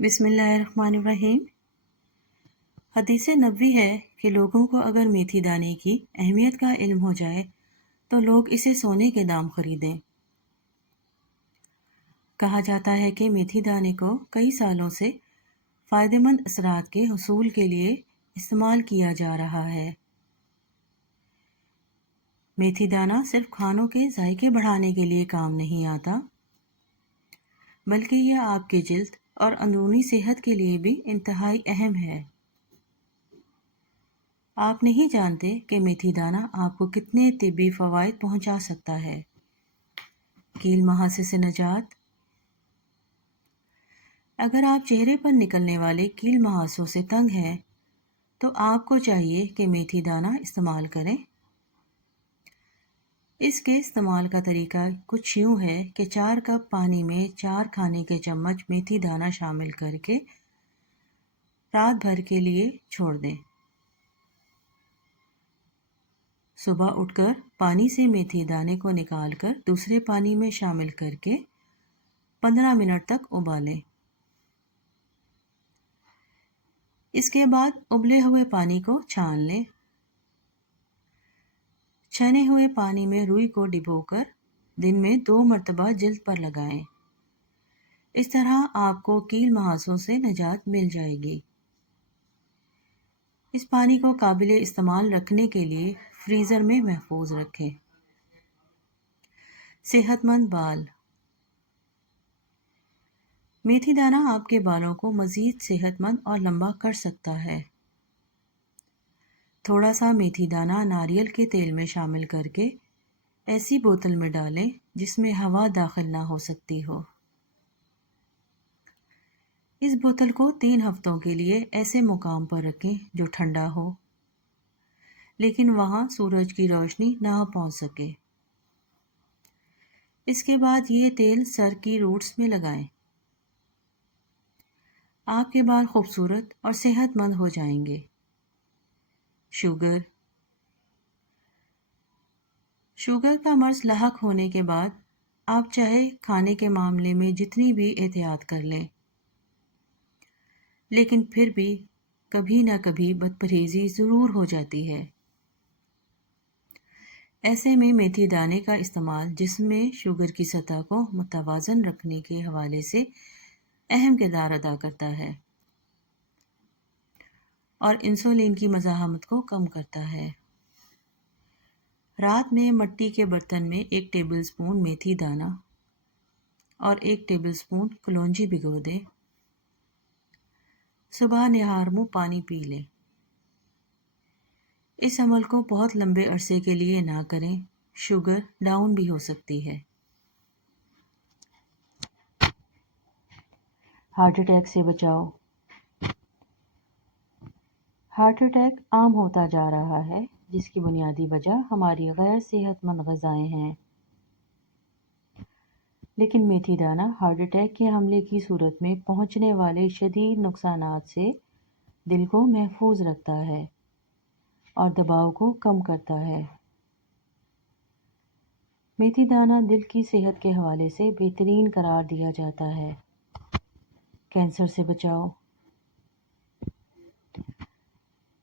بسم اللہ الرحمن الرحیم۔ حدیث نبوی ہے کہ لوگوں کو اگر میتھی دانے کی اہمیت کا علم ہو جائے تو لوگ اسے سونے کے دام خریدیں۔ کہا جاتا ہے کہ میتھی دانے کو کئی سالوں سے فائدہ مند اثرات کے حصول کے لیے استعمال کیا جا رہا ہے۔ میتھی دانہ صرف کھانوں کے ذائقے بڑھانے کے لیے کام نہیں آتا، بلکہ یہ آپ کی جلد اور اندرونی صحت کے لیے بھی انتہائی اہم ہے۔ آپ نہیں جانتے کہ میتھی دانہ آپ کو کتنے طبی فوائد پہنچا سکتا ہے۔ کیل مہاسے سے نجات۔ اگر آپ چہرے پر نکلنے والے کیل مہاسوں سے تنگ ہیں تو آپ کو چاہیے کہ میتھی دانہ استعمال کریں۔ اس کے استعمال کا طریقہ کچھ یوں ہے کہ 4 کپ پانی میں 4 کھانے کے چمچ میتھی دانہ شامل کر کے رات بھر کے لیے چھوڑ دیں۔ صبح اٹھ کر پانی سے میتھی دانے کو نکال کر دوسرے پانی میں شامل کر کے 15 منٹ تک ابالیں۔ اس کے بعد ابلے ہوئے پانی کو چھان لیں۔ چھنے ہوئے پانی میں روئی کو ڈبو کر دن میں 2 مرتبہ جلد پر لگائیں۔ اس طرح آپ کو کیل مہاسوں سے نجات مل جائے گی۔ اس پانی کو قابل استعمال رکھنے کے لیے فریزر میں محفوظ رکھیں۔ صحت مند بال۔ میتھی دانہ آپ کے بالوں کو مزید صحت مند اور لمبا کر سکتا ہے۔ تھوڑا سا میتھی دانہ ناریل کے تیل میں شامل کر کے ایسی بوتل میں ڈالیں جس میں ہوا داخل نہ ہو سکتی ہو۔ اس بوتل کو 3 ہفتوں کے لیے ایسے مقام پر رکھیں جو ٹھنڈا ہو، لیکن وہاں سورج کی روشنی نہ پہنچ سکے۔ اس کے بعد یہ تیل سر کی روٹس میں لگائیں۔ آپ کے بال خوبصورت اور صحت مند ہو جائیں گے۔ شوگر کا مرض لاحق ہونے کے بعد آپ چاہے کھانے کے معاملے میں جتنی بھی احتیاط کر لیں، لیکن پھر بھی کبھی نہ کبھی بدپرہیزی ضرور ہو جاتی ہے۔ ایسے میں میتھی دانے کا استعمال جسم میں شوگر کی سطح کو متوازن رکھنے کے حوالے سے اہم کردار ادا کرتا ہے اور انسولین کی مزاحمت کو کم کرتا ہے۔ رات میں مٹی کے برتن میں 1 ٹیبل سپون میتھی دانہ اور 1 ٹیبل سپون کلونجی بھگو دیں۔ صبح نہار منہ پانی پی لیں۔ اس عمل کو بہت لمبے عرصے کے لیے نہ کریں، شوگر ڈاؤن بھی ہو سکتی ہے۔ ہارٹ اٹیک سے بچاؤ۔ ہارٹ اٹیک عام ہوتا جا رہا ہے، جس کی بنیادی وجہ ہماری غیر صحت مند غذائیں ہیں۔ لیکن میتھی دانہ ہارٹ اٹیک کے حملے کی صورت میں پہنچنے والے شدید نقصانات سے دل کو محفوظ رکھتا ہے اور دباؤ کو کم کرتا ہے۔ میتھی دانہ دل کی صحت کے حوالے سے بہترین قرار دیا جاتا ہے۔ کینسر سے بچاؤ۔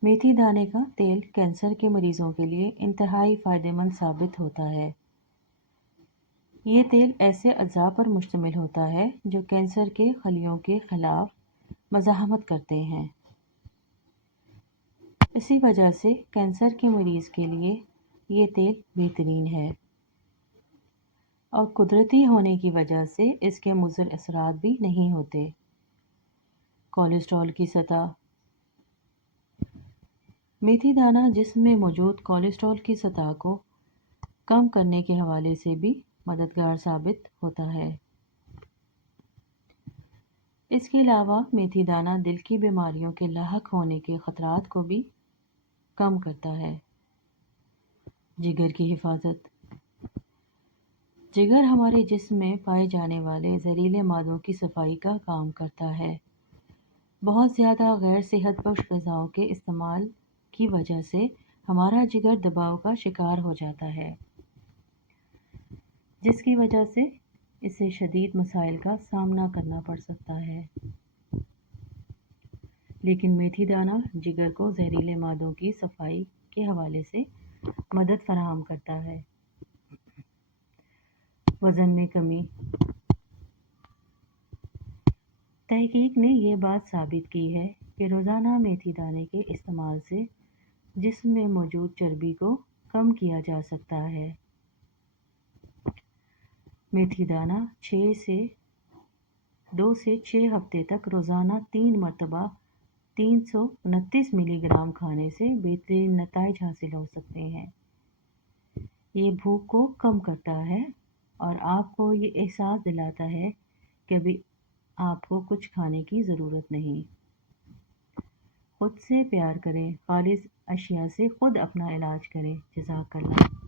میتھی دانے کا تیل کینسر کے مریضوں کے لیے انتہائی فائدہ مند ثابت ہوتا ہے۔ یہ تیل ایسے اجزاء پر مشتمل ہوتا ہے جو کینسر کے خلیوں کے خلاف مزاحمت کرتے ہیں۔ اسی وجہ سے کینسر کے مریض کے لیے یہ تیل بہترین ہے اور قدرتی ہونے کی وجہ سے اس کے مضر اثرات بھی نہیں ہوتے۔ کولیسٹرول کی سطح۔ میتھی دانہ جسم میں موجود کولیسٹرول کی سطح کو کم کرنے کے حوالے سے بھی مددگار ثابت ہوتا ہے۔ اس کے علاوہ میتھی دانہ دل کی بیماریوں کے لاحق ہونے کے خطرات کو بھی کم کرتا ہے۔ جگر کی حفاظت۔ جگر ہمارے جسم میں پائے جانے والے زہریلے مادوں کی صفائی کا کام کرتا ہے۔ بہت زیادہ غیر صحت بخش غذاؤں کے استعمال کی وجہ سے ہمارا جگر دباؤ کا شکار ہو جاتا ہے، جس کی وجہ سے اسے شدید مسائل کا سامنا کرنا پڑ سکتا ہے۔ لیکن میتھی دانہ جگر کو زہریلے مادوں کی صفائی کے حوالے سے مدد فراہم کرتا ہے۔ وزن میں کمی۔ تحقیق نے یہ بات ثابت کی ہے کہ روزانہ میتھی دانے کے استعمال سے جسم میں موجود چربی کو کم کیا جا سکتا ہے۔ میتھی دانہ 2 سے 6 ہفتے تک روزانہ 3 مرتبہ 329 ملی گرام کھانے سے بہترین نتائج حاصل ہو سکتے ہیں۔ یہ بھوک کو کم کرتا ہے اور آپ کو یہ احساس دلاتا ہے کہ ابھی آپ کو کچھ کھانے کی ضرورت نہیں۔ خود سے پیار کریں، خالص اشیاء سے خود اپنا علاج کریں۔ جزاک اللہ۔